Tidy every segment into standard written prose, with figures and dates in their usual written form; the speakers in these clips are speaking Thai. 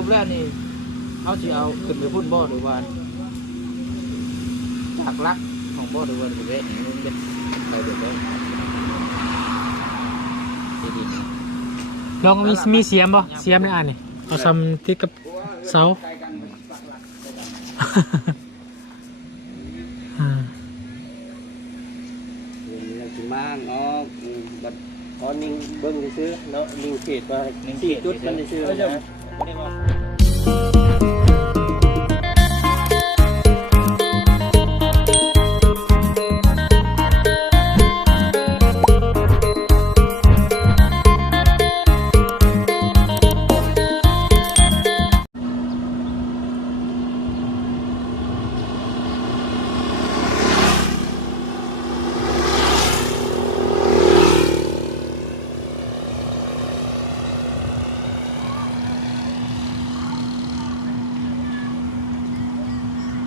รุปแล้วนี่เขาจะเอาขึ้นไปพุ่นบ่อหรือว่าจากลักของบ่อหรือว่าจะเวทนี่มันเป็นไปเดี๋ยวเลยดีลองมีเสียมบ่เสียมในอันนี่เอาซ้ำติดกับเสามาเนาะบัดพอนิ่งเบิ้งซื้อเนาะนิ่งเขตมา4 จุดมันซื้อนะ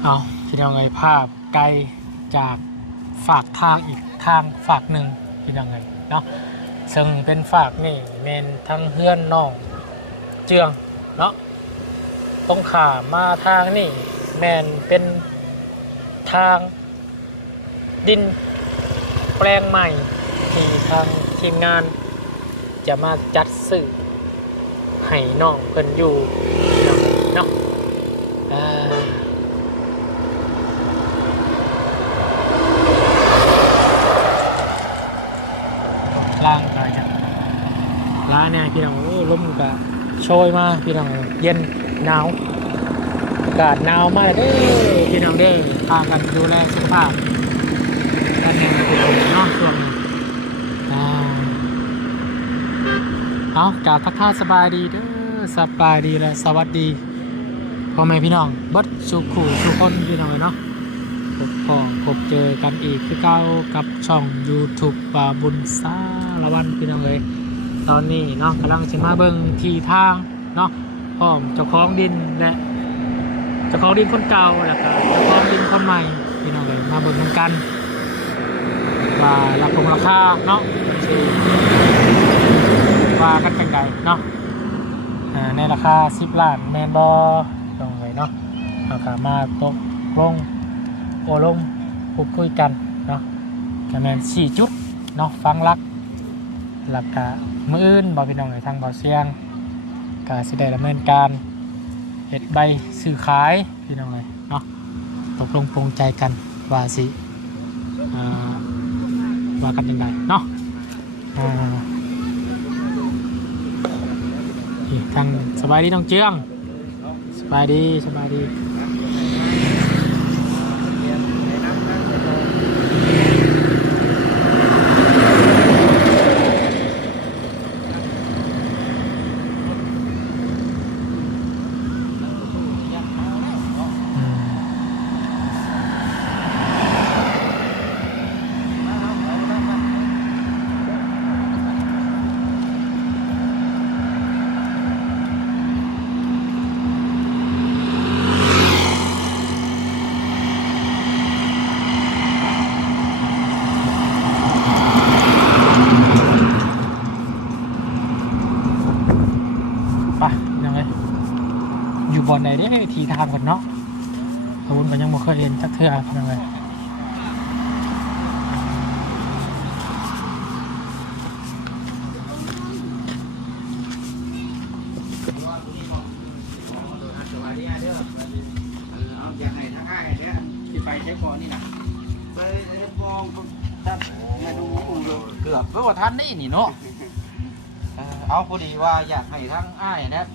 เอาพี่น้องไงภาพไกลจากฝากทางอีกทางฝากหนึ่งพี่น้องไงเนาะซึ่งเป็นฝากนี่เมนทั้งเฮือนน้องเจืองเนาะตรงขามาทางนี่แมนเป็นทางดินแปลงใหม่ที่ทางทีมงานจะมาจัดซื้อให้น้องเพิ่นอยู่เนาะล่างอะไรกันร้านเนี่ยพี่น้องโอ้ลมกะโชยมาพี่น้องเย็นหนาวอากาศหนาวมากเด้อพี่น้องเด้อพากันดูแลสุขภาพกันเนี่ยพี่น้องเนาะช่วงนี้เอากาทักทายสบายดีเด้อสบายดีและสวัสดีพ่อแม่พี่น้องเบิดสุขูทุกคนพี่น้องเลยเนาะพบเจอกันอีกคือเก่ากับช่อง YouTube ป่าบุญสารวันพี่น้องเลยตอนนี้เนาะกำลังจะมาเบิ่งทีทางเนาะพร้อมเจ้าของดินและเจ้าของดินคนเก่าแล้วก็เจ้าของดินคนใหม่พี่น้องเลยมาเบิ่งกันว่าราคาเนาะว่ากันเป็นไงเนาะในราคา10 ล้านแมนบอตรงเลยเนาะราคามาตกลงโอลงพูดคุยกันเนาะคะแนน4 จุดเนาะฟังรักหลักกะมืออื่นบอพี่น้องเลยทางบอเสียงกาสิได้ดำเนินการเฮ็ดใบสื่อขายพี่น้องเลยเนาะตกลงปรงใจกันว่าสิว่ากันยังไงเนาะทางสบายดีน้องเจืองสบายดีอยู่บนไหนได้ทีทางกันเนาะขบวนกันยังไม่เคยเห็นสักเทื่อยังไงไปใช้ก่อนนี่นะไปมองท่านเนี่ยดูเกือบเพราะว่าท่านนี่เนาะเอาพอดีว่าอยากให้ทั้งอ้ายนะ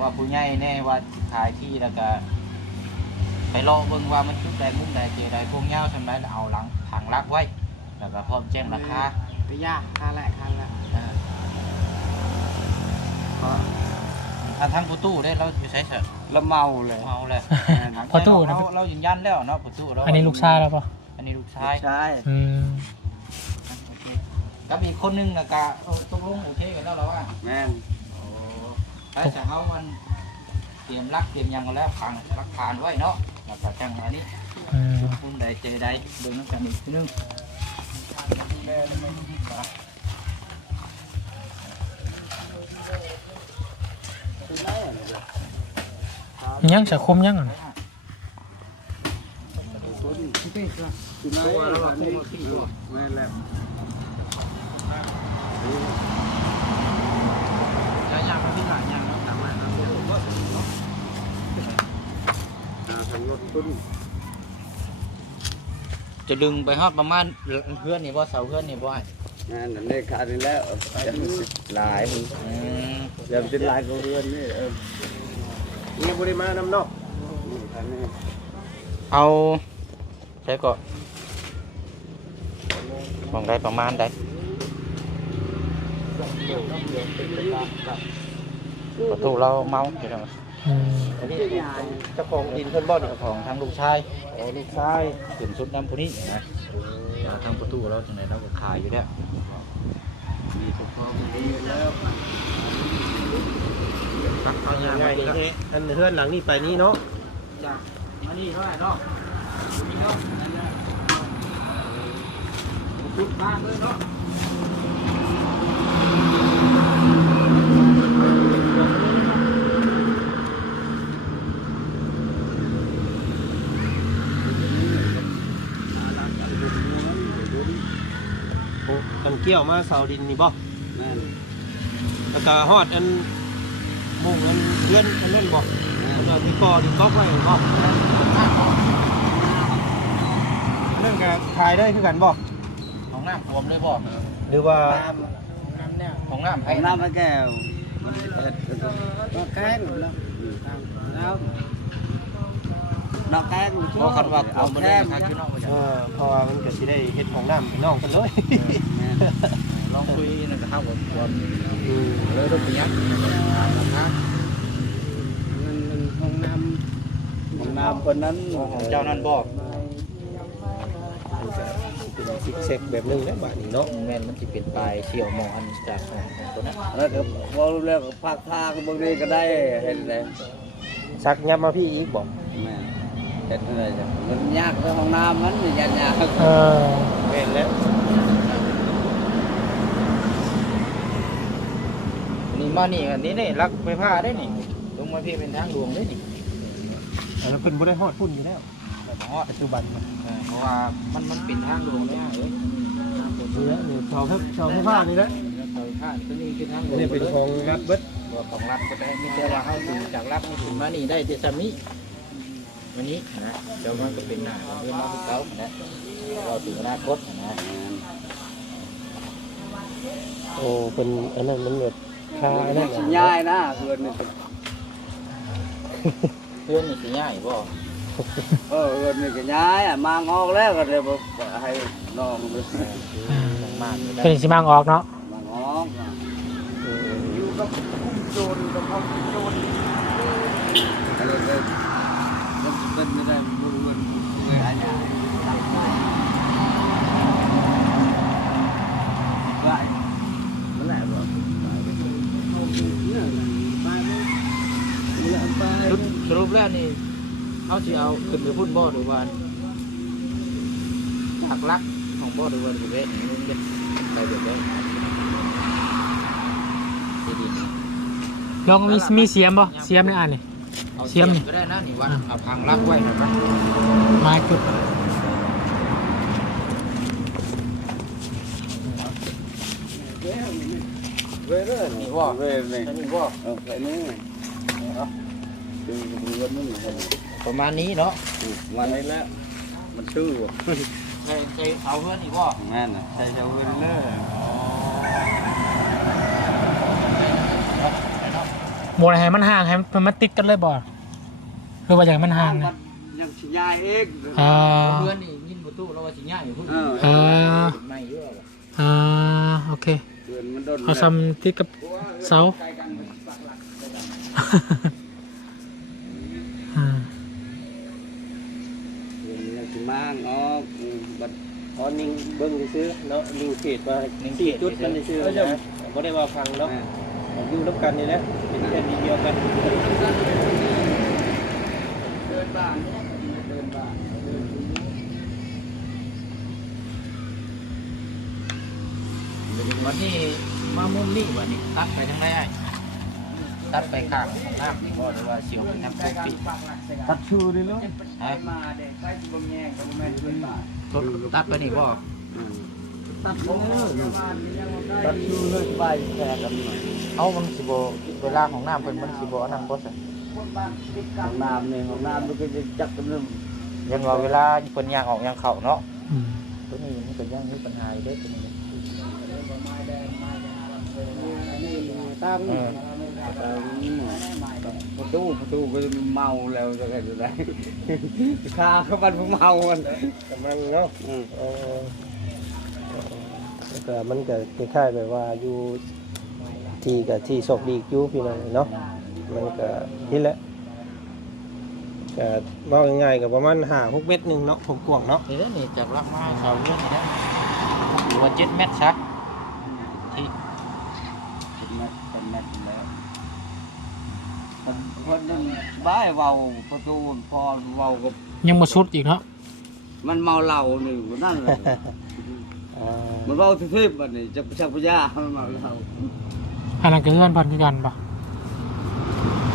ว่าผู้ใหญ่แน่ว่าขายที่แล้วก็ไปรอเบิ่งว่ามันชุดใดมุ้งใดเจใดพวกเงาทำไรเอาหลังถังรักไว้แล้วก็พร้อมแจ้งราคาไปยากค่าแรกก็ทั้งประตูได้เราอยู่ใช้เสร็จเราเมาเลยประตูนะเรายืนยันแล้วเนาะประตูเราอันนี้ลูกชายแล้วปะอันนี้ลูกชายใช่กับอีกคนนึงนะกะตกลงโอเคกันแล้วเราว่าแม่นถ้าจะเอามันเตรียมรักเตรียมยังกันแล้วพังรักผ่านไว้เนาะแล้วก็จังอันนี้มุมใดเจใดเดินน้ำกันอีกทีนึง ยังจะคมยังอ่ะ ตัวแล้วว่าคู่ขี้ตัวไม่แล้ว ย่างมาที่หลังย่างแล้วตามมาทางรถตุ้นจะดึงไปฮอดประมาณเพื่อนนี่บ่เสาเพื่อนนี่บ่งานนั่นเลยขาดนี่แล้วหลายเริ่มเป็นหลายของเพื่อนนี่นี่บ่ได้มานำเนาะ เอาใช้ก่อนมองได้ประมาณได้ประตูเราเมาเดี๋ยวเจ้าของดินเพิ่นบ่เจ้าของทางลูกชายลูกชายถึงสุดน้ำผู้นี้นะทางประตูเราจังไหนเราก็ขายอยู่แล้วมีเฉพาะมีแล้วตักข้าวยาง่ายนี่อันเฮือนหลังนี้ไปนี้เนาะจ้ะมานี่เท่าไหร่เนาะนี่เนาะพุดมากเลยเนาะกันเกี่ยวมาเสาดินนี่บ่แล้วก็ฮอดอันมุ่งอันเลื่อนอันนั้นบ่แล้วก็ที่ก่อดินก๊อกไว้บ่นั่นก็ขายได้คือกันบ่ ของน้ำท่วมเลยบ่หรือว่า ของน้ำให้น้ำมาแก้วก็แกงแล้วดอกแกงช่วยคันว่าเอาแกงเพราะว่ามันก็สิได้เฮ็ดของน้ำให้น้องกันเลยลองคุยนั่นก็เท่ากับความเลยรถปียักษ์นะครับมันห้องน้ำคนนั้นของเจ้านั่นบอกเป็นซิกเซกแบบนึงแล้วบ้านนี้เนาะแม่นมันจะเป็นปลายเชี่ยวมองอันจากของคนนั้นแล้วก็พอรู้แล้วภาคทางบางทีก็ได้เห็นเลยซักยับมาพี่อีกบอกแม่เห็นอะไรจ้ะมันยากในห้องน้ำมันยากเห็นแล้วนี่มานี่อันนี้นี่รักไปผ้าได้นี่ลงมาพี่เป็นทางหลวงได้นี่แล้วเป็นบ่ได้ฮอดพุ่นอยู่แล้วฮอดปัจจุบันเพราะว่ามันเป็นทางหลวงเลยเสือนี่ชาวผ้านี่แหละชาวผ้าตัวนี้คือทางหลวงนี่เป็นของรัฐเบิดของรัฐก็ได้มีแต่ว่าให้ถึงจากรัฐถึงมานี่ได้แต่สามีวันนี้นะเดี๋ยวมันก็เป็นหน้าเรื่องมาที่เขานะเราถึงอนาคตนะโอ้เป็นอันนั้นมันแบบค่าอันนั้นง่ายนะเพื่อนนี่เพื่อนนี่สิง่ายบ่เพื่อนนี่ก็ง่ายอ่ะมางอกแล้วก็เลยให้น้องเลยเป็นสิมังออกเนาะมางอกอยู่กับโจรกับเขาโจรอะไรเลยเป็นไม่ได้บุญเลยอะไรไปมันแหละบ่สรุปแล้วนี่เอาสิเอาขึ้นไปพุ่นบ่หรือว่าจากลักของบ่หรือว่าสิเว้ไปเดี๋ยวลองมีเสียมบ่เสียมในอ่านนี่เสียมนี่ก็ได้นะนี่ว่าเอาพังลักไว้นะครับไม้จุดเว้ยเลยนี่ว่าเว้ยนี่ว่าไอ้นี่ประมาณนี้เนาะมาได้แล้วมันชื่อใช่เอาเพื่อนอีกว่าแม่น่ะใช่เอาเพื่อนเลยโมอะไรให้มันห่างให้มันติดกันเลยบ่คือว่าอย่างมันห่างนะยังสิยายเองเพื่อนนี่ยิงประตูเราว่าสิง่ายอยู่พุ่นไม่เยอะโอเคเอาซ้ำติดกับเสามางออกบัดพอนิ่งเบิ้งซื้อเนาะนิ่งเขตมา4จุดมันซื้อนะบ่ได้ว่าฟังเนาะอยู่ร่วมกันนี่แหละเป็นแค่เดียวกันเดินบ้านวันนี้มามุมนี้วันนี้ตัดไปทางไหน ตัดไปข้างของน้ำนี่บ่หรือว่าเสียวไปทางปกติ ตัดชูดิลูก ฮะตัดไปนี่บ่ ตัดเลยตัดชูเลยไปแค่กันหน่อย เอามันสิบ่เวลาของน้ำเพิ่นมันสิบ่อันนั้นบ่ซั่น ของน้ำนี่ของน้ำมันก็จะจับกันเลย ยังว่าเวลาเพิ่นย่างออกย่างเข้าเนาะ อืม ตัวนี้มันก็ยังมีปัญหาอยู่เด้อตัวนี้ ตามประตูก็เมาแล้วจะไงจะได้ข้าเขาบันเมามันกำลังเนาะแต่มันก็คล้ายๆแบบว่าอยู่ที่กับที่โชคดีอยู่พี่น้องเนาะมันก็นี่แหละก็บอกง่ายๆกับประมาณ5-6 เมตรนึงเนาะผมกว้างเนาะ นี่เด้อนี่จากลักไม้เสาเรือนนี่นะหรือว่า7เมตรซะที่ เป็นเม็ดแล้วคนนึงบ้าเบาประตูพอเบากับ ยังบ่สุดอีกเนาะ มันเมาเหล้านี่นั่นเลยมันเบาทิพย์มันนี่จะชักพยามันเมาเหล้า อันนั้นก็เฮือนเพิ่นคือกันบ่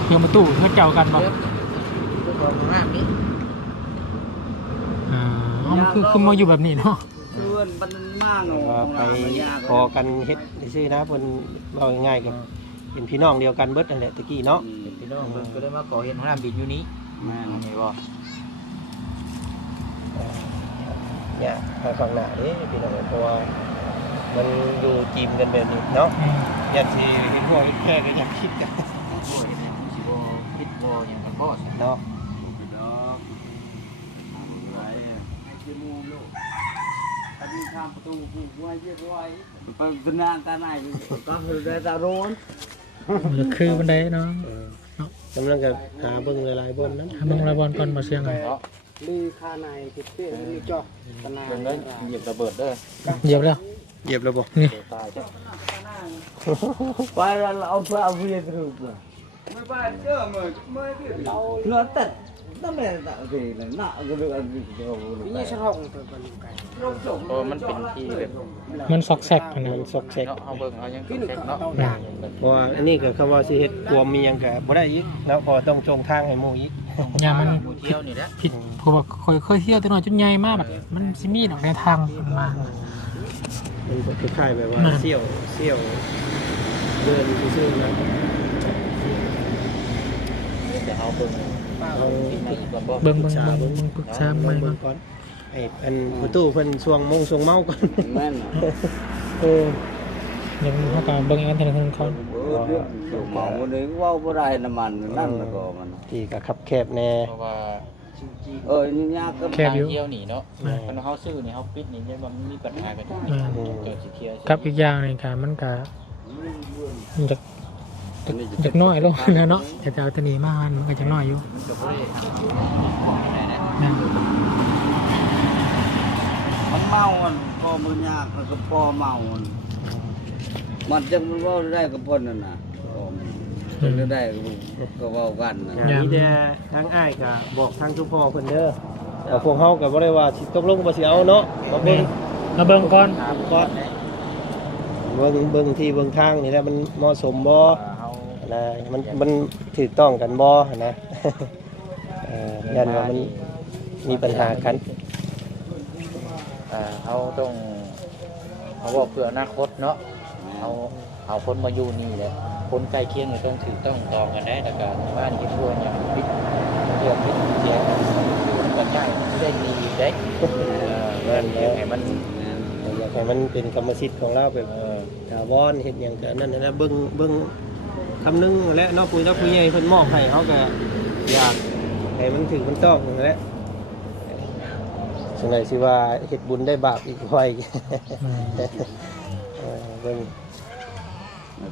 เฮือนประตูเฮือนเจ้ากันบ่ ตัวของน้ำนี่ มันคือมาอยู่แบบนี้เนาะ เพื่อนมันมากไปพอกันเฮ็ดซื่อนะเพิ่นเอาง่ายๆกันเป็นพี่น้องเดียวกันเบิดนั่นแหละตะกี้เนาะ พี่น้องเพิ่นก็ได้มาขอเห็นห้องน้ำดินอยู่นี้นี่บ่ เนี่ยทางฝั่งหน้านี่พี่น้องเพราะว่ามันอยู่จีมกันแบบนี้เนาะอยากสิเห็นพวกแค่ก็อยากคิดกัน โอ้ยนี่สิบ่คิดบ่หยังกันบ่ซั่น เนาะเป็นนางตาไหนก็คือได้ตาโรน มันคือบันไดเนาะ กำลังจะหาเบิ่งหลายๆบนนั้น ทำบังระบอนก่อนมาเสียงไง เนาะ ลีค่าในติดเตี้ยมีจ่อตนา เพิ่นได้เหยียบระเบิดเด้อ เหยียบแล้ว เหยียบแล้วบ่ นี่ ตายจ้ะ ไปแล้วเอาเพื่อเอาเวียนถูกป่ะไม่ไปเจอมือไม่เอาเลือดตัดนั่นแหละสิน่ะก็ดูอันนี้ก็นี่ช่องตัวกันไกล เพราะมันเป็นที่แบบ มันซอกแซกนะ มันซอกแซก เนาะเอาเบิ่งเอายังแข็งเนาะ เพราะว่าอันนี้ก็คำว่าสิเฮ็ดกลัวมีหยังก็บ่ได้อีกแล้วก็ต้องจงทางให้หมู่อีก ยามัน หมู่เที่ยวนี่แหละ ผิดผมว่าเคยเที่ยวแต่น้อยจนใหญ่มากแบบมันซิมีดอกในทางมา มันก็คล้ายๆแบบว่าเสี่ยวเดินซื่อๆนะ จะเอาเบิ่งเอาที่ไหนก่อนบ่ เบิ่งปรึกษาใหม่ก่อน ก่อนไอ้อันประตูเพิ่นช่วงมงช่วงเมาก่อนแม่นเออ เดี๋ยวเขาก็เบิ่งกันทีละคนก่อน เมาบ่ได้ว้าบ่ได้น้ำมันนั่นแล้วก็มันที่ก็คับแคบแน่ เพราะว่า นี่ยากก็ แคบอยู่ เที่ยวนี่เนาะมันเฮาซื้อนี่เฮาปิดนี่ยังบ่มีปัญหากันเกิดสิเคลียร์ กับอีกอย่างหนึงค่ะมันก็มันจะน้อยลงนะเนาะจะเอาตัวนี้มามันก็จะน้อยอยู่ มันก็บ่ได้ นะ มันเมามันก็มือยากมันก็พอเมามันจะมันเว้าได้กับเพิ่นนั่นน่ะจะได้ก็เว้ากันนะนี่แต่ทางอ้ายก็บอกทางทุกพ่อเพิ่นเด้อแต่พวกเฮาก็บ่ได้ว่าสิตกลงบ่สิเอาเนาะมาเบิ่ง มาเบิ่งก่อน ถามก่อน เบิ่งที่เบิ่งทางนี่แหละมันเหมาะสมบ่ เฮา นะมันถูกต้องกันบ่นะ ยันว่ามันมีปัญหากัน เขาต้องเขาบอกเพื่ออนาคตเนาะเอาคนมาอยู่นี่แหละคนใกล้เคียงต้องถือต้องตองกันได้แต่การบ้านที่ทั่วเนี่ยพิษเรื่องพิษเสียอยู่กันง่ายไม่ได้ดีได้เงินเดียวให้มัน อยากให้มันเป็นกรรมสิทธิ์ของเราแบบถาวรเฮ็ดหยังก็นั่นนะเบิ่งคำนึงและเนาะผู้ใหญ่เพิ่นมอบให้เขาก็อยากให้มันถึงมันต้องนั่นแหละส่วนใหญ่สิว่าเฮ็ดบุญได้บาปอีกไว้เบิ่ง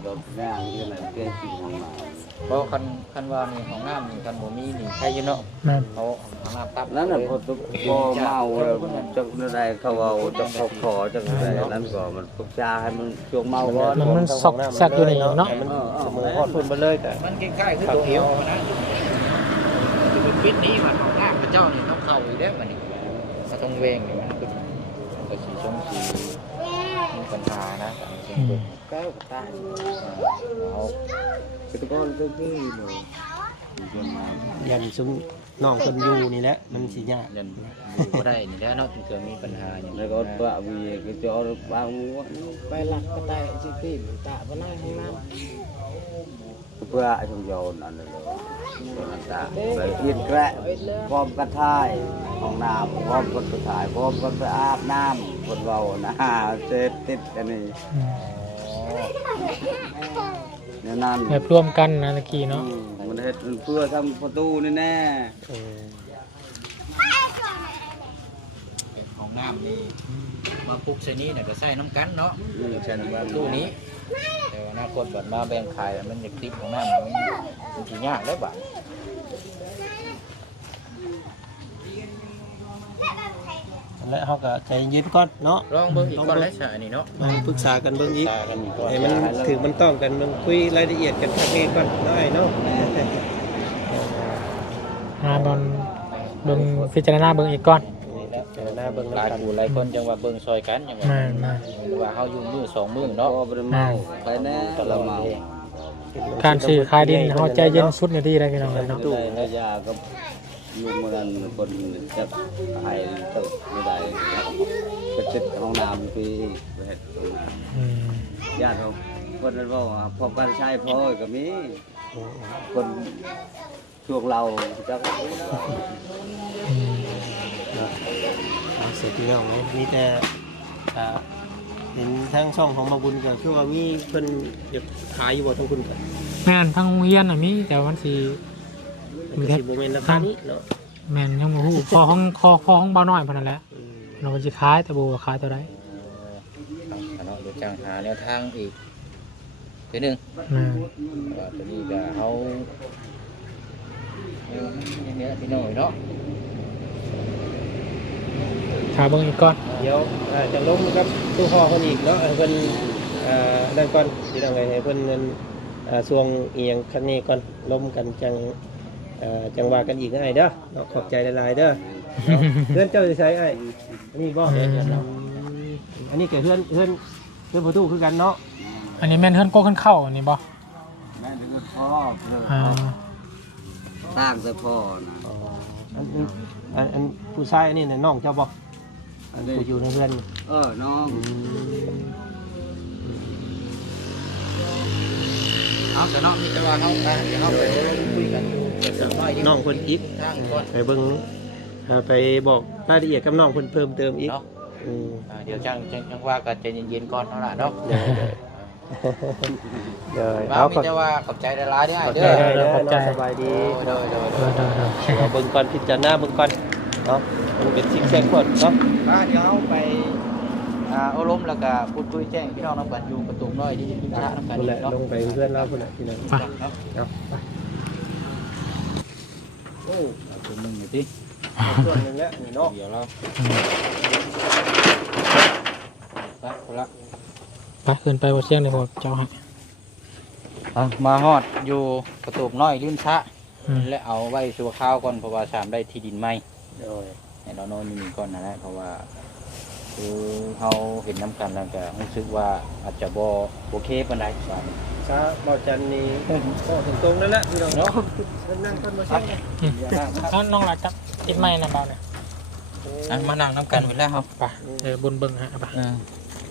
แบบย่างนี่แหละเกินจริงของเรา เพราะคันว่านี่ของน้ำนี่คันบ่มีนี่ใครอยู่เนาะ นั่น เขาน้ำตับ นั่นน่ะพอเมาแล้วจักได้เขาเอาจักเขาขอจักได้นั้นก็มันปรึกษาให้มันช่วงเมาก่อน มันซอกแซกอยู่นี่เนาะ มันเสมอฮอดเพิ่นบ่เลยก็ มันใกล้ๆคือตัวเดียวนะพิษนี้มันของน้ำพระเจ้านี่ต้องเข้าอีกแล้วมันนี่ถ้าต้องเวงนี่มันก็สีชมสี ปัญหานะ อืม ก็ตาย เอา คือตะกอนก็คือเนาะจนมา ยันซุ้มน้องคนอยู่นี่แหละมันสิยาก ยันอยู่บ่ได้นี่แหล้วเนาะเกิดมีปัญหาอย่าง แล้วก็ปะวีก็จะเอาบางวัวไปหลักก็ได้สิที่ตะบ่นั่งห้องน้ำเพื่อไอ้ชมยนอันนั้นเลยตะไปอินแกะพร้อมกันถ่ายห้องน้ำพร้อมกันไปถ่ายพร้อมกันไปอาบน้ำคนเรานะเสพติดอันนี้ อืม เนี่ยนั่น แบบร่วมกันนะตะกี้เนาะ มันเฮ็ดเพื่อทำประตูนี่แน่ ของน้ำนี่มาปลุกใส่นี้เนี่ยก็ใส่น้ำกันเนาะ ใช่ไหม ตู้นี้แต่ว่าอนาคตบัดมาแบ่งขายแล้วมันจะติดของน้ำมันสิยากได้บ่ และเขาก็ใจเย็นก่อนเนาะ ลองเบิ่งอีกก่อนแล้วซะอันนี้เนาะ มาปรึกษากันเบิ่งอีก ตากันอีกก่อน ให้มันถึงมันต้องกันมันคุยรายละเอียดกันสักนิดก่อนน้อยเนาะ บอลเบิ่งพิจารณาเบิ่งอีกก่อน นี่แหละเจอหน้าเบิ่ง หลาย กัน ผู้หลายคนจังว่าเบิ่งซอยกันจังว่า มา หรือว่าเฮาอยู่มื้อสองมื้อ ก็ เนาะ บ่ได้เมาไปแน่เราเมา การซื้อขายดินเขาใจเย็นสุดในที่ได้พี่น้องเลยเนาะ ตู้ระยาก็ลุงมันคนจะให้ตึกไม่ได้ก็ติดห้องน้ำปีเฮ็ด อืม ญาติเขาคนนั้นว่าพอกันใช้พอก็มีคนช่วงเราจัก อืม เอาเสร็จพี่น้องไหมมีแต่เห็นทั้งช่องของมาบุญก็คือว่ามีเพิ่นอยากขายอยู่บ่ทั้งคุณก็ แม่นทางโรงเรียนน่ะมีแต่วันสิ มีสิบ่แม่นราคานี้เนาะ แม่นยังบ่ฮู้พอของเบาน้อยเพิ่นนั่นแหละเราก็สิขายแต่บ่ว่าขายเท่าใด เนาะเดี๋ยวจังหาแนวทางอีกทีหนึง แม่น ว่าตัวนี้ก็เฮาอย่างเงี้ยพี่น้องเนาะ ถ้าเบิ่งอีกก่อน เดี๋ยวจะล้มกับตู้ห่อคนอีกเนาะให้เพิ่นนั่นก่อนพี่น้องให้เพิ่นนั่นช่วงเอียงคันนี้ก่อนล้มกันจังว่ากันอีกง่ายเด้อเนาะขอบใจหลายๆเด้อเนาะเพื่อนเจ้าสิใช้ไอ้อันนี้บ่อันนี้ก็เพื่อนประตูคือกันเนาะ อันนี้แม่นเฮือนโกขึ้นเข้าอันนี้บ่ แม่ถึงพ่อเพื่อ อ่า ตั้งแต่พ่อนะ อันผู้ชายอันนี้น่ะน้องเจ้าบ่ อันนี้ ผู้อยู่ในเพื่อน น้อง เอาแต่เนาะมีแต่ว่าเฮาไปเดี๋ยวเฮาไปคุยกันอยู่เดี๋ยวน้อยดิ น้องคนอีก ทางก่อน ไปเบิ่งไปบอกรายละเอียดกับน้องคนเพิ่มเติมอีก เนาะ อืม เดี๋ยวจังว่ากันใจเย็นๆก่อนเนาะล่ะเนาะ เดี๋ยว ว่า เอา มี ขอบ แต่ว่าขอบใจหลายๆเด้อ ใจ เด้อ เด้อสบายดี โดย เด้อ เอาเบิ่งก่อนพิจารณาเบิ่งก่อนเนาะมันเป็นสิ่งแสงพดเนาะ เดี๋ยวเอาไปอบรมแล้วก็พูดคุยแจ้งพี่น้องน้ำกันอยู่ประตูน้อยที่พิจารณาน้ำกัน พุ่นแหละ เนาะ ลงไปเพื่อนเราพุ่นแหละพี่น้อง ไป เนาะ เนาะ โอ้ตัวนึงอยู่ที่ ส่วนหนึงแล้วนี่เนาะ เดี๋ยวเราไปคนละ ไปขึ้นไปบ่เสียงเลยพอเจ้าให้ มาฮอดอยู่ประตูน้อยลิ้นชะ อืม และเอาไว้สัวข้าวก่อนเพราะว่าสามได้ที่ดินใหม่ โอ้ย ให้เราโน่นนี่ก่อนนะเพราะว่าคือเขาเห็นน้ำกันแล้วก็รู้สึกว่าอาจจะบ่โอเคปานใดสาม ซาเบาจันนี่ก็ตรงๆนั่นแหละพี่น้องเนาะนั่งต้นบ่เช่น ถ้าน้องหลักจับติดไม้นะเบาเนี่ย มานั่งน้ำกันเวลาครับ ไปบนเบิ่งฮะไป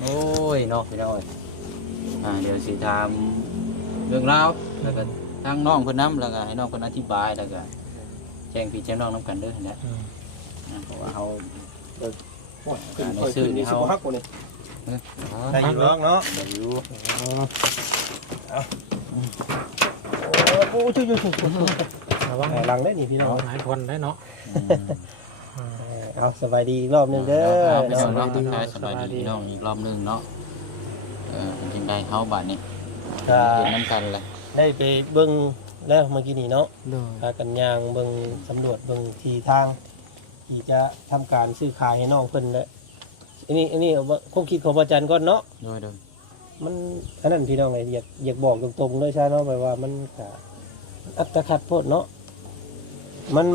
โอ้ยเนาะพี่น้อยเดี๋ยวสิถามเรื่องราวแล้วก็ทั้งน้องเพิ่นน้ำแล้วก็ให้น้องเพิ่นอธิบายแล้วก็แจ้งพี่แจ้งน้องน้ำกันเด้อนะเพราะว่าเขา ขึ้นค่อยขึ้นนี่สิบ่ฮักบ่นี่ได้อยู่เนาะ อยู่ โอ้ยๆ ระวัง ๆหลังได้นี่พี่น้อง หลายคนได้เนาะ เอาสบายดีอีกรอบหนึงเด้อ พี่น้องเนาะทักทายสบายดีพี่น้องอีกรอบนึงเนาะจริงได้เฮาบาดนี้ ก็ เห็นน้ำกันเลย ได้ไปเบิ่งแล้วเมื่อกี้นี่เนาะ เด้อ พากันย่างเบิ่งสำรวจเบิ่งที่ทางที่จะทำการซื้อขายให้น้องเพิ่นแล้วอันนี้เอาว่าความคิดของอาจารย์ก่อนเนาะ โดย มันอันนั้นพี่น้องไงอยากบอกตรงๆเลยใช่เนาะแบบว่ามันก็อัตคัดโพดเนาะมัน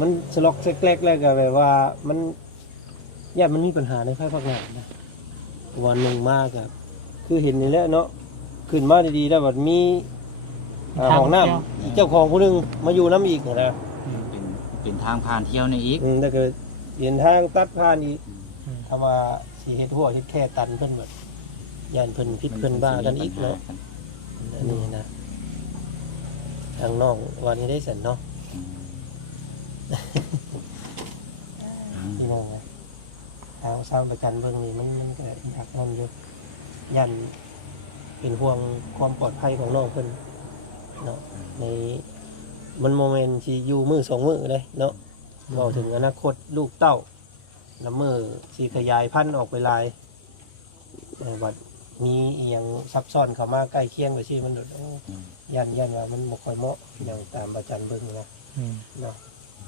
มันสล็อกเซ็กแรกแล้วก็แบบว่ามันญาติมันมีปัญหาในภายภาคหน้านะ วันหนึ่งมากครับคือเห็นนี่แหละเนาะขึ้นมาดีๆแล้วแบบมีห้องน้ำอีกเจ้าของผู้หนึงมาอยู่น้ำอีกนะ เป็นทางผ่านเที่ยวนี่อีก แต่ก็เห็นทางตัดผ่านอีกคำว่าสีเฮ็ดหัวเฮ็ดแค่ตันเพิ่นแบบย่านเพิ่นพิษเพิ่นบ้ากันอีกเนาะอันนี้นะทางน้องวันนี้ได้สันเนาะพี่น้องนะทางสร้างประกันเบิ่งนี่มันก็อยากนั่นอยู่ยันเป็นห่วงความปลอดภัยของน้องเพิ่นเนาะในมันโมเมนต์ที่อยู่มือสองมือเลยเนาะบอกถึงอนาคตลูกเต้าน้ำมือสีขยายพันธุ์ออกไปหลายบัดมีเอียงซับซ้อนเข้ามาใกล้เคียงไปสิมันยันว่ามันบ่ค่อยเหมาะอย่างตามประจันเบิ่งนะเนาะ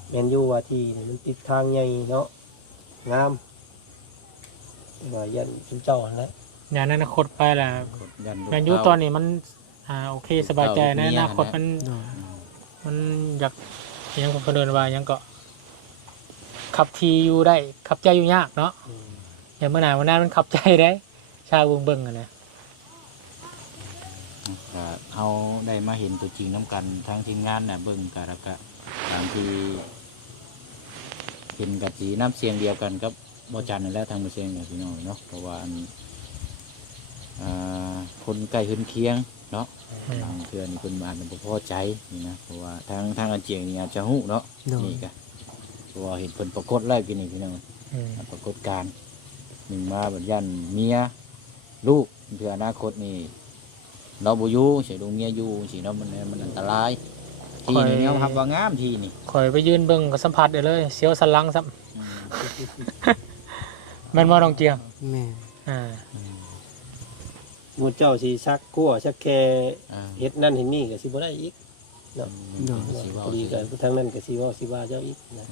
แมนยูว่าที่นี่มันติดทางใหญ่เนาะงามว่ายันเป็นเจ้าหั่นแหละ อย่างนั้นอนาคตไปแหละ ยันลูก แมนยูตอนนี้มันโอเคสบายใจในะอนาคตมันอยากยังคนเดินว่ายังก็ขับทีอยู่ได้ขับใจอยู่ยากเนาะอย่างเมื่อไหร่วันนั้นมันขับใจได้ชาวเบิ่งกันนะ ก็เอาได้มาเห็นตัวจริงน้ำกันทั้งทีมงานน่ะเบิ่งกันแล้วก็ตามที่เห็นกับสีน้ำเสียงเดียวกันกับบ่จันนั่นแหละทางเสียงเนี่ยพี่น้องเนาะเพราะว่าคนใกล้พื้นเคียงเนาะบางเทื่อนี่คนมาเป็นบ่พอใจนี่นะเพราะว่าทางอันเจียงนี่อาจจะฮู้เนาะนี่ก็เพราะว่าเห็นเพิ่นปรากฏแล้วกินนี่พี่น้องปรากฏการณ์หนึ่งมาบัดยันเมียลูกเพื่ออนาคตนี่เราบ่อยู่สิลูกเมียอยู่สิเนาะมันอันตรายที่นี่เนี่ยครับว่างามที่นี่ คอยไปยืนเบิ่งก็สัมผัสได้เลยเสียวสันหลังซ้ำแม่นบ่น้องเจียง แม่ หมู่เจ้าสิซักกั้วซักแค่เฮ็ดนั่นเฮ็ดนี่ก็สิบ่ได้อีกเนาะพอดีกันทั้งนั้นก็สิว่าเจ้าอีกนะ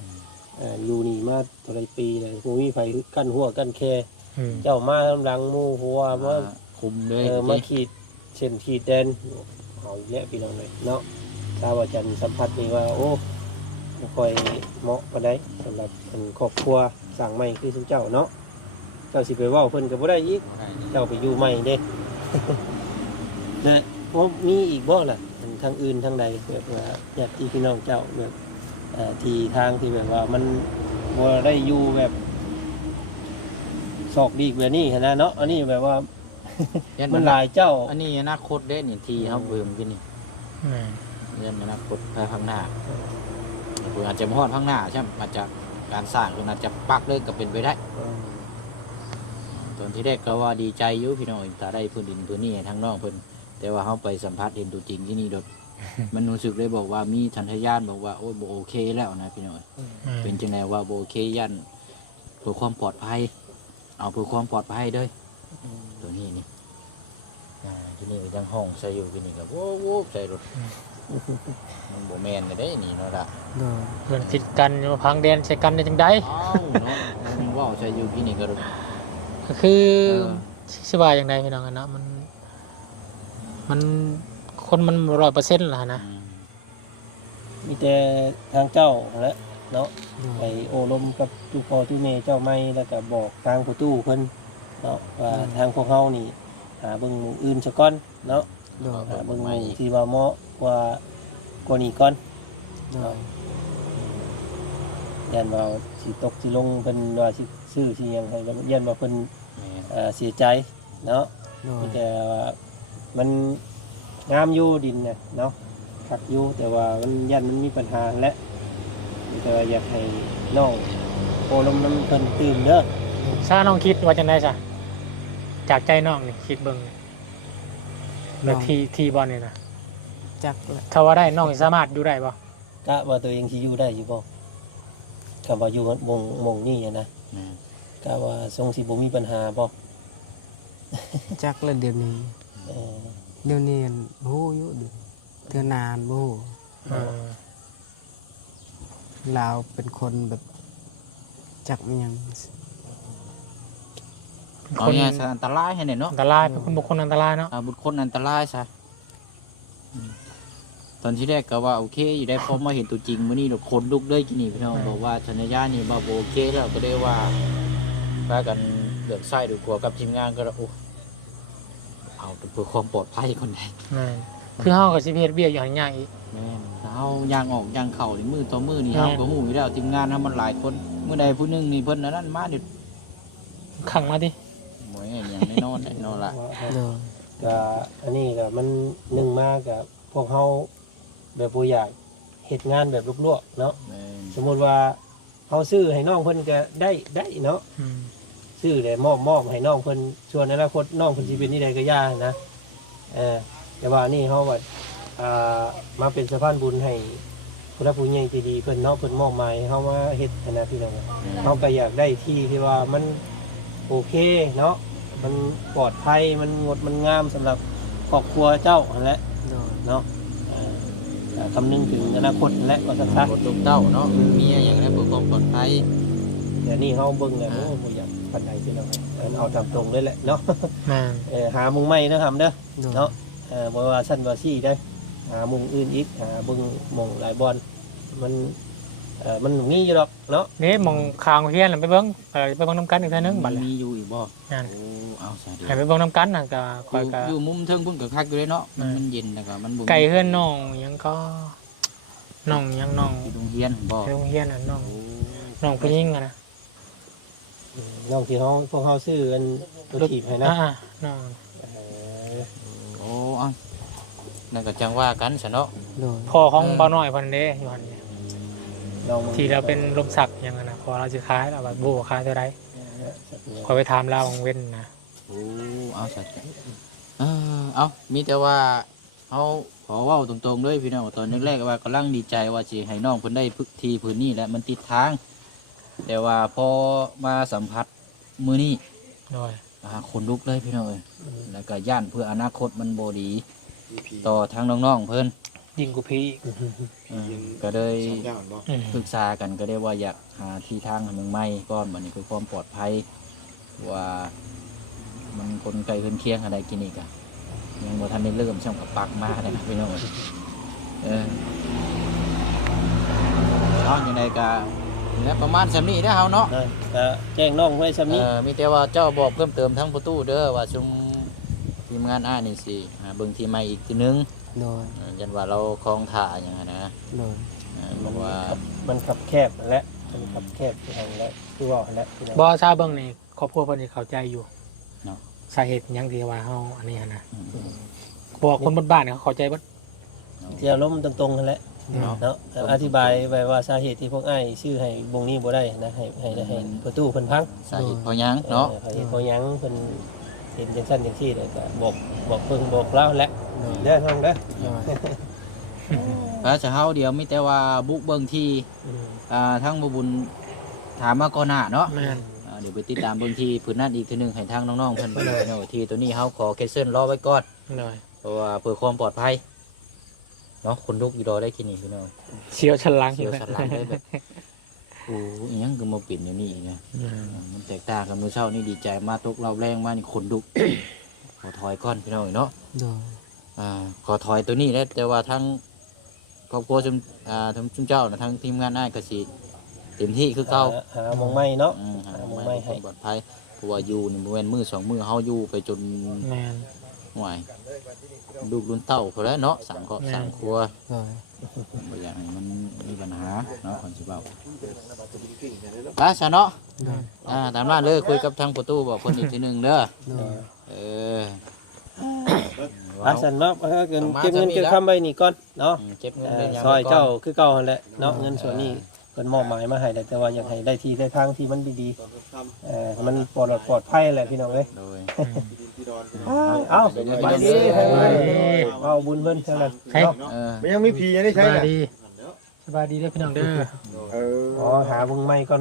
อยู่นี่มาเท่าไรปีเลยบ่มีไผกั้นหัวกั้นแค่เจ้ามาหลังหมู่หัวมา คุมเลย มาขีดเส้นขีดแดนเอาอีกแล้วพี่น้องเลยเนาะชาวจันทร์สัมผัสนี่ว่าโอ้บ่ค่อยเหมาะปานใดสำหรับครอบครัวสร้างใหม่คือเจ้าเนาะเจ้าสิไปเว้าเพิ่นก็บ่ได้อีกเจ้าไปอยู่ใหม่เด้ นะเพราะมีอีกบ่ล่ะทางอื่นทางใดแบบว่าญาติพี่น้องเจ้าแบบที่ทางที่แบบว่ามันบ่ได้อยู่แบบศอกดีแบบนี้นะเนาะอันนี้แบบว่า มันหลายเจ้า อันนี้อนาคตเด้นี่ที่เฮาเบิ่มกินนี่เรื่องอนาคตภายข้างหน้าเพิ่นอาจจะฮอดข้างหน้าใช่มั้ยอาจจะการสร้างเพิ่นอาจจะปักเลยก็เป็นไปได้ตอนที่แรกก็ว่าดีใจอยู่พี่น้องถ้าได้พื้นดินพื้นนี้ทางน้องเพิ่นแต่ว่าเฮาไปสัมผัสเห็นตัวจริงที่นี่โดด มันรู้สึกเลยบอกว่ามีทันทยานบอกว่าโอ้ยบ่โอเคแล้วนะพี่น้องเป็นจังได๋ว่าบ่โอเคยันเพื่อความปลอดภัยเอาเพื่อความปลอดภัยเด้อตัวนี้นี่ที่นี่ก็ยังห้องใส่อยู่ที่นี่ก็โว้ใส่รถมันบ่แม่นเด้นี่เนาะล่ะ เพื่อนติดกันมาพังแดนใส่กันได้จังได๋ อ้าวเนาะมันว้าใส่อยู่ที่นี่ก็ คือสิว่าอย่างใดพี่น้องกันนะมันคนมัน 100% ล่ะนะ มีแต่ทางเจ้าและเนาะไปโอ้ลมกับตู้พ่อตู้แม่เจ้าไม่แล้วก็บอกทางผู้ตู้เพิ่นเนาะว่าทางพวกเฮานี่หาเบิ่งหมู่อื่นซะก่อนเนาะหาเบิ่งหมู่ที่ว่าเหมาะว่ากว่านี้ก่อนยันว่าสิตกสิลงเพิ่นว่าสิซื้อสิหยังให้ยันว่าเพิ่นเสียใจเนาะแต่ว่ามันงามอยู่ดินเนี่ยเนาะคักอยู่แต่ว่ามันยันมันมีปัญหาและแต่ว่าอยากให้น้องโอลมน้ำเพิ่นตื่นเด้อ ซาน้องคิดว่าจังได๋ซะจากใจน้องนี่คิดเบิ่งแล้วที่บ่นี่นะ จัก ถ้าว่าได้น้องสามารถอยู่ได้บ่ กะว่าตัวเองสิอยู่ได้อยู่บ่กะว่าอยู่มงนี่นะกะว่าทรงสิบ่มีปัญหาบ่ จักแล้วเดี๋ยวนี้เดี๋ยวนี้โหอยู่เทื่อนานบ่ลาวเป็นคนแบบจักมันยัง เอาเนี่ยอันตรายให้เนี่ยเนาะ อันตรายเป็นคนบุคคลอันตรายเนาะ บุคคลอันตรายซะตอนที่แรกก็ว่าโอเคอยู่ได้พอมาเห็นตัวจริงมื้อนี้เราคนลุกเลยกินนี่พี่น้องบอกว่าชัญญานี่บ่โอเคแล้วก็ได้ว่ากัน เลือกใส่ดูกลัวกับทีมงานก็โอ้เอาเพื่อความปลอดภัยคนใด แม่นคือเฮาก็สิเฮ็ดเวียกอยู่หั่นย่างอีก แม่นเฮายางออกยางเข่านี่มือต่อมือนี่เฮาก็ฮู้อยู่แล้วทีมงานเฮามันหลายคนมื้อใดผู้หนึงนี่เพิ่นอันนั้นมาเดี๋ยว ขังมาดิ บ่ให้อย่างแน่นอนแน่นอนล่ะ โดย ก็อันนี้ก็มันหนึ่งมากับพวกเฮาแบบบ่อยากเฮ็ดงานแบบลวกๆเนาะ แม่น สมมุติว่าเฮาซื้อให้น้องเพิ่นก็ได้เนาะ อืม ซื้อได้มอบให้น้องเพิ่นส่วนอนาคตน้องเพิ่นสิเป็นนี่ใดก็ย่านะแต่ว่านี่เฮาว่ามาเป็นสะพานบุญให้ผู้รับผู้ใหญ่ใจดีเพิ่นเนาะเพิ่นมอบหมายให้เฮามาเฮ็ดนะพี่น้องเฮาก็อยากได้ที่ที่ว่ามันโอเคเนาะมันปลอดภัยมันงดมันงามสำหรับครอบครัวเจ้านั่นแหละ โดย เนาะคำนึงถึงอนาคตนั่นแหละก็สัก กดลูกเต้าเนาะมีอย่างนั้นเพื่อความปลอดภัย เดี๋ยวนี้เฮาเบิ่งแล้วโอ้บ่อยากปานใดพี่น้องเอาตามตรงเลยแหละเนาะ แม่น หามุงใหม่นะครับเด้อ โดย เนาะบ่ว่าสั้นว่าซี่ได้หามุงอื่นอีกหาเบิ่งหม่องหลายบอนมันมีอยู่ดอกเนาะ นี่มองคางเฮียนน่ะไปเบิ่งไปเบิ่งน้ำกันอีกเทื่อนึงบัด มีอยู่อีกบ่ นั่น โอ้เอาซะเดี๋ยว ให้ไปเบิ่งน้ำกันน่ะก็คอยก็ อยู่มุมเทิงพุ่นก็คักอยู่เลยเนาะมันเย็นแล้วก็มันบ่ ไก่เฮือนน้องหยังก็น้องหยังน้อง อยู่โรงเรียนบ่ ไปโรงเรียนน่ะน้อง โอ้ น้องผู้หญิงอะนะ น้องที่พวกเฮาซื้อกันรถถีบให้นะ น้อง โอ้เอานั่นก็จังว่ากันซะเนาะ โดย พ่อของเบาน้อยเพิ่นเด้อยู่หั่นนี่ ลอง ที่เราเป็นลมสักหยังนั้นน่ะพอเราสิขายแล้วว่าบ่ขายเท่าใดขอยไปถามเราของเว้นนะ โอ้เอาซะเอามีแต่ว่าเอาขอเว้าตรงๆเลยพี่น้องตอนแรกๆว่ากำลังดีใจว่าสิให้น้องเพิ่นได้ที่พื้นนี้แหละมันติดทาง แต่ว่าพอมาสัมผัสมือนี้ โดย คนลุกเลยพี่น้องเอ้ยแล้วก็ย่านเพื่ออนาคตมันโบดี ต่อทางน้องๆเพิ่น ยิงกูพี่ ก็เลย อืม ปรึกษากันก็ได้ว่าอยากหาที่ทางให้เมืองใหม่ก่อนบัดนี้คือความปลอดภัยว่ามันคนไกลเพิ่นเคียงอะไรกินอีกอะยังบ่ทันได้เริ่มช่างกับปักมาเลยนะพี่น้องเอ้ยเอาอย่างไรก็แล้วประมาณสำนี้นะเฮาเนาะ แจ้งน้องไว้ซำนี้ มีแต่ว่าเจ้าบอกเพิ่มเติมทั้งประตูเด้อว่าชุมทีมงานนี่สิเบิ่งทีมใหม่อีกทีนึง โดย ยันว่าเราคลองถ่าอย่างนั้นนะ โดย บอกว่า มันขับแคบนั่นแหละมันขับแคบที่ทางแล้วคือว่าแล้วพี่น้อง บ่ทราบเบิ่งนี่ครอบครัวเพิ่นสิเข้าใจอยู่สาเหตุหยังที่ว่าเฮาอันนี้หั่นนะบอกคนบนบ้านนี่เขาเข้าใจเบิด ที่อารมณ์ตรงๆนั่นแหละเนาะอธิบายไว้ว่าสาเหตุที่พวกอ้ายชื่อให้วงนี้บ่ได้นะให้ประตูเพิ่นพัง สาเหตุเพราะหยังเนาะ เพราะหยังเพิ่นเห็นจังซั่นจังซี่เลยก็บอกเพิ่นบอกเล่าแล้วเด้อน้องเด้อ โดย พระเจ้าเฮาเดียวมีแต่ว่าบุกเบิ่งที่ทั้งบ่บุญถามมาก่อนหน้าเนาะ แม่น เดี๋ยวไปติดตามเบิ่งที่พื้นนั่นอีกทีนึงให้ทางน้องๆเพิ่นเนาะที่ตัวนี้เฮาขอแคสเซิลรอไว้ก่อน โดย เพราะว่าเพื่อความปลอดภัยเนาะคนลุกอยู่รอได้กินนี่พี่น้อง เสียวฉลัง เสียวสันหลังเลยแบบโอ้ยยังก็มาปิ่นอยู่นี่อีกนะมันแตกต่างกับมื้อเช้านี่ดีใจมาตกเราแรงมากนี่คนดุ ขอถอยก้อนพี่น้องเนาะ โดย ขอถอยตัวนี้แล้วแต่ว่าทั้งครอบครัวทั้งชุมเจ้านะทั้งทีมงานอ้ายก็สิเต็มที่คือเก่า หาหมองใหม่เนาะ หาไม่ให้ปลอดภัยเพราะว่าอยู่นี่บ่แม่นมือสองมือเฮาอยู่ไปจน แม่น ห่วยลูกรุ่นเต้าพอแล้วเนาะสังครอบสังครัว โดย บ่อยากให้มันมีปัญหาเนาะคนสิเว้าไปซะเนาะ โดย ตามนั้นเลยคุยกับทางประตูบอกคนอีกทีหนึงเด้อ โดย เออ สันเนาะเก็บเงินเก็บคำไว้นี่ก่อนเนาะ เจ็บเงินได้ยัง ซอยเจ้าคือเก่าหั่นแหละเนาะเงินส่วนนี้เพิ่นมอบหมายมาให้แต่ว่าอยากให้ได้ที่ได้ทางที่มันดีๆมันปลอดภัยแหละพี่น้องเอ้ย โดย เอาไปดีเอาบุญเพิ่นเท่านั้น ใช่ มันยังมีผียังได้ ส ใช้ บาย น่ะ ดีสบายดีเด้อพี่น้องเด้อ อ๋อหาวงใหม่ก่อน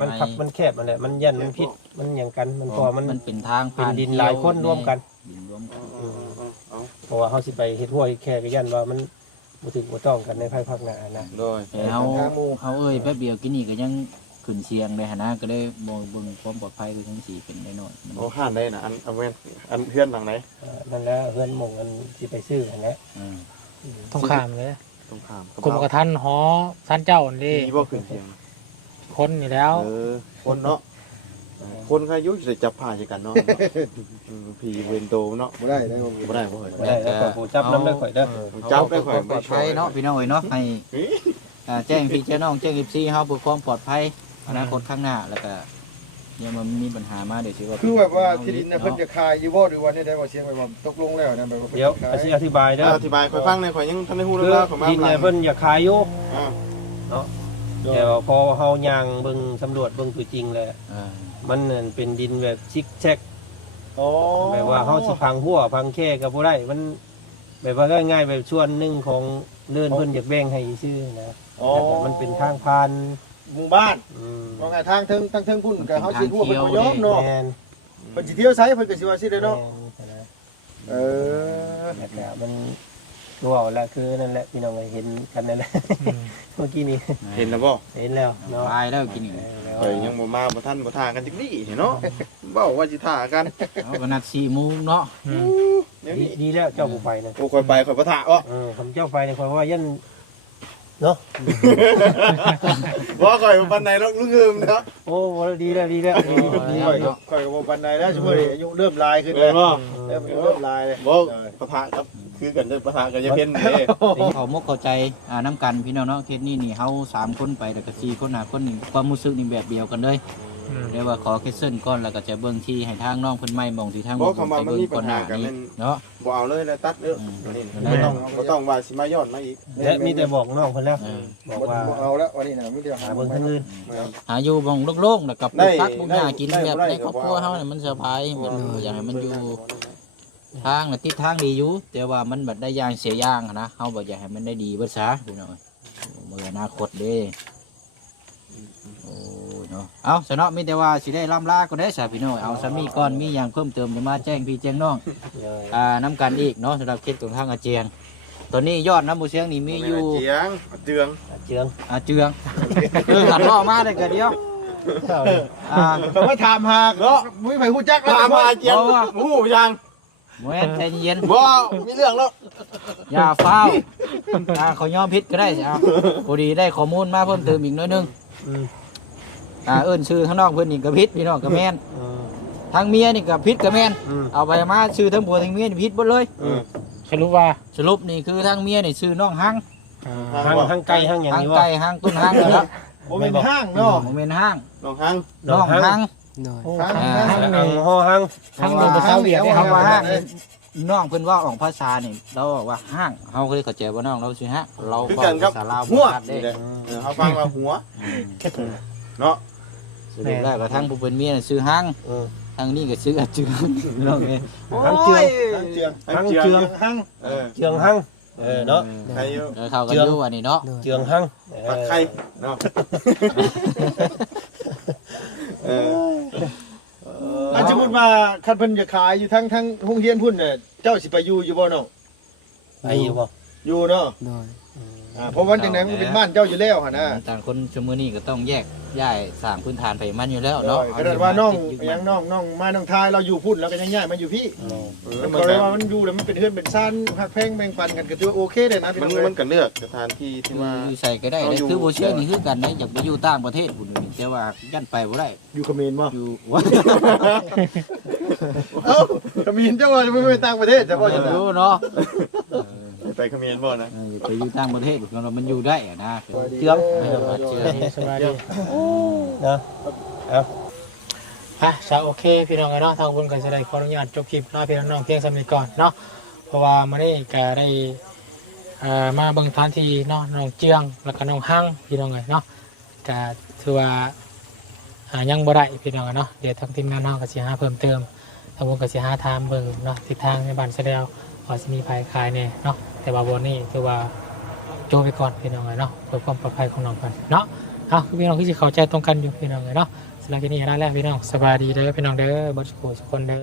มันขับมันแคบนั่นแหละมันยันมันพิษมันหยังกันมันพอมัน มันเป็นทาง เป็นดินหลายคนร่วมกัน ดินร่วมกัน เพราะว่าเฮาสิไปเฮ็ดห้วยแค่ก็ยันว่ามันบ่ถึงบ่ต้องกันในภายภาคหน้านะ โดย เอาเอ้ยแป๊บเดียวกินนี่ก็ยังขึ้นเชียงเลยหนนะก็ได้มองเบิ่งความปลอดภัยคือทั้งสี่เป็นได้น้อยมัน โอ้ห่านได้นะอันเว้นอันเพื่อนหลังไหน นั่นแหละเฮือนหม่องอันสิไปซื้อนั่นแหละ ต้องข้ามเลย ตรงข้าม กรมกระทันหอท่านเจ้านี่ มีบ่ขึ้นเสียง คนอยู่แล้ว คนเนาะ คนใครยุ่งจะจับผ้าใส่กันเนาะผีเวนโตเนาะ บ่ได้ได้บ่ บ่ได้บ่ บ่ได้แล้วก็ผู้จับน้ำได้ข่อยเด้อ จับได้ข่อย ปลอดภัยเนาะพี่น้องเอ้ยเนาะให้แจ้งพี่แจ้งน้องแจ้ง FC เฮาเพื่อความปลอดภัยอนาคตข้างหน้าแล้วก็ยังมันมีปัญหามาเดี๋ยวสิว่า คือแบบว่าที่ดินน่ะเพิ่นจะขายอยู่บ่หรือว่าได้บ่เสียงแบบว่าตกลงแล้วนะแบบว่า เดี๋ยวอธิบายเด้อ อธิบายข่อยฟังหน่อยข่อยยังทันได้ฮู้ คื เรื่ อ องของมา ดินเนี่ยเพิ่นอยากขายอยู่ อ่า เนาะแต่ว่าพอเฮาย่างเบิ่งสำรวจเบิ่งตัวจริงแล้ว มันนั่นเป็นดินแบบชิกแชก อ๋อ แบบว่าเฮาสิพังหัวพังแค่ก็บ่ได้มันแบบว่าง่ายๆแบบส่วนหนึงของเลื่อนเพิ่นอยากแบ่งให้ซื่อนะ อ๋อ แต่มันเป็นทางผ่าน หมู่บ้าน อืม ว่าไงทางเทิงพุ่นก็เฮาสิฮู้เพิ่นบ่ยอมเนาะ แม่น เพิ่นสิเที่ยวไสเพิ่นก็สิว่าสิได้เนาะเออ แม่นแล้วมันก็ว่าแล้วคือนั่นแหละพี่น้องเห็นกันนั่นแหละเมื่อกี้นี้ เห็นแล้วบ่ เห็นแล้วเนาะ ตายแล้วกินนี่ ข่อยยังบ่มาบ่ทันบ่ท่ากันจักนี่เนาะเว้าว่าสิท่ากัน เอาก็นัด4 โมงเนาะ เดี๋ยว ดี นี้ ดีแล้วเจ้าผู้ไปนะ โอ้ข่อยไปข่อยบ่ท่าอ้อ คำเจ้าไปเนี่ยคอยว่ายันเนาะ บ่ข่อยบ่ปานใดหรอกลุงเอิมเนาะ โอ้ดีแล้วดีแล้ว ค่อยก็บ่ปานใดแล้วซุมื้อนี้อายุเริ่มลายขึ้น แม่ แล้ว นบ่ เริ่มลายเลย บ่ปะทะครับคือกันเด้อปะทะกันจะเพ่นเด้ เขามกเข้าใจน้ำกันพี่น้องเนาะเคสนี้นี่เฮา3 คนไปแล้วก็4 คน5 คนนี่ความรู้สึกนี่แบบเดียวกันเลยเรียกว่าขอแค่เส้นก่อนแล้วก็จะเบิ่งที่ให้ทางน้องเพิ่นใหม่มองที่ทาง บ่คำว่ามันมีปัญหากัน นี่ แม่น เนาะ บ่เอาเลยแล้วตัดเด้อนี่บ่ต้องว่าสิมาย้อนมาอีก และมีแต่บอกน้องคนแล้วบอกว่า บ่เอาแล้ววันนี้น่ะมีแต่ หาเบิ่งทางอื่น หาอยู่บ่งโล่งๆแล้วกับปลูกผักปลูกหญ้ากินแบบในครอบครัวเฮาเนี่ยมันสบายแบบอยากให้มันอยู่ทางน่ะทิศทางดีอยู่แต่ว่ามันบัดได้อย่างเสียอย่างนะเฮาบ่อยากให้มันได้ดีเบิดซะพี่น้องมื้ออนาคตเด้โอ้ยเนาะเอาซะเนาะมีแต่ว่าสิได้ล่ำลาก็ได้ซะพี่น้องเอาซะมีก่อนมีหยังเพิ่มเติมจะมาแจ้งพี่แจ้งน้องน้ำกันอีกเนาะสำหรับเคสของทางอาเจียงตอนนี้ยอดน้ำมูเสียงนี่มีอยู่ เจียงเจือง เจือง เจืองหันล่อมาได้ก็เดียว ก็มาถามหาเนาะมีไผฮู้จักแล้ว พามาเจียงหูยัง แม่นใจเย็น บ่มีเรื่องแล้ว อย่าเฝ้าเขายอมพิษก็ได้เอาพอดีได้ข้อมูลมาเพิ่มเติมอีกน้อยนึงเอิ้นชื่อข้างนอกเพิ่นนี่ก็พิษพี่น้องก็แม่นทางเมียนี่ก็พิษก็แม่นเอาไปมาชื่อทั้งผัวทั้งเมียนี่พิษหมดเลย สรุปว่า สรุปนี่คือทางเมียนี่ชื่อน้องหัง ทางไกลทางอย่าง หัง นี้ ไก่ ว่า หังต้นหังนะครับ บ่แม่นห้างเนาะ โมเมนหัง น้องหัง น้องหัง โดย ห้าง ทางห่อห้าง ทางโดนภาษาเวียดได้ คำว่าห้าง คำ นี่น้องเพิ่นว่าออกภาษานี่เราบอกว่าห้างเฮาเคยเข้าใจว่าน้องเราสิฮะเรา คือ บอก กันครับ ภาษาลาว หัว บ่ชัดเด้ นี่แหละเฮาฟังว่าหัวเนาะ สรุปได้ว่าทางผู้เป็นเมียน่ะชื่อห้างทางนี้ก็ชื่ออาจือน้องเอ้ย ทางเจือง เจียง ทางเจือง ห้าง เจืองห้างเนาะ ใครอยู่ เข้ากันอยู่อันนี้เนาะ เจืองห้าง ปักไข่เนาะ อันสมมุติว่าคันเพิ่นจะขายอยู่ทั้งโรงเรียนพุ่นน่ะเจ้าสิไปอยู่บ่น้อง ไปอยู่บ่ อยู่เนาะ โดย เพราะว่าจังได๋มันก็เป็นบ้านเจ้าอยู่แล้วหั่นน่ะ ต่างคนชั่วโมงนี้ก็ต้องแยกย้ายสร้างพื้นฐานไปมันอยู่แล้วเนาะ ขนาดว่าน้องยังน้องมาน้องทายเราอยู่พุ่นแล้วก็ยังย้ายมาอยู่พี่มันก็เลยว่ามันอยู่แล้วมันเป็นเฮือนเป็นซ่านฮักแพงแบ่งปันกันก็ถือว่าโอเคเลยนะพี่น้อง มันก็เลือกสถานที่ที่ว่า อยู่ใส่ก็ได้เลยคือบ่เชื่อนี่คือกันนะอยากไปอยู่ต่างประเทศพุ่นนี่แต่ว่ายันไปบ่ได้ อยู่เขมรบ่ อยู่ว่า เอ้าเขมรเจ้าว่าจะไปต่างประเทศเจ้าว่าจะ อยู่เนาะ ไปเขมรบ่นะ ไปอยู่ต่างประเทศมันอยู่ได้อะนะเจืองเจือง สบายดี เนาะ ซะโอเคพี่น้องเนาะทางคุณก็จะได้ขออนุญาตจบคลิปลาพี่น้องเพียงสำนี้ก่อนเนาะเพราะว่ามื้อนี้ก็ได้มาเบิ่งสถานที่เนาะน้องเจืองแล้วก็น้องหังพี่น้องเนาะก็ถือว่ายังบ่ได้พี่น้องเนาะเดี๋ยวทางทีมงานเนาะก็สิหาเพิ่มเติมทางผมก็สิหาถามเบิ่งเนาะทิศทางในบ้านเสะแล้วว่าสิมีภัยคายแน่เนาะแต่ว่าบ่นี้ถือว่าโจไปก่อนพี่น้องเนาะเพื่อความปลอดภัยของน้องกันเนาะพี่น้องคือสิเข้าใจตรงกันอยู่พี่น้องเนาะสำหรับที่นี่ได้แล้วพี่น้องสบายดีเด้อพี่น้องเด้อบ่สุขสุขคนเด้อ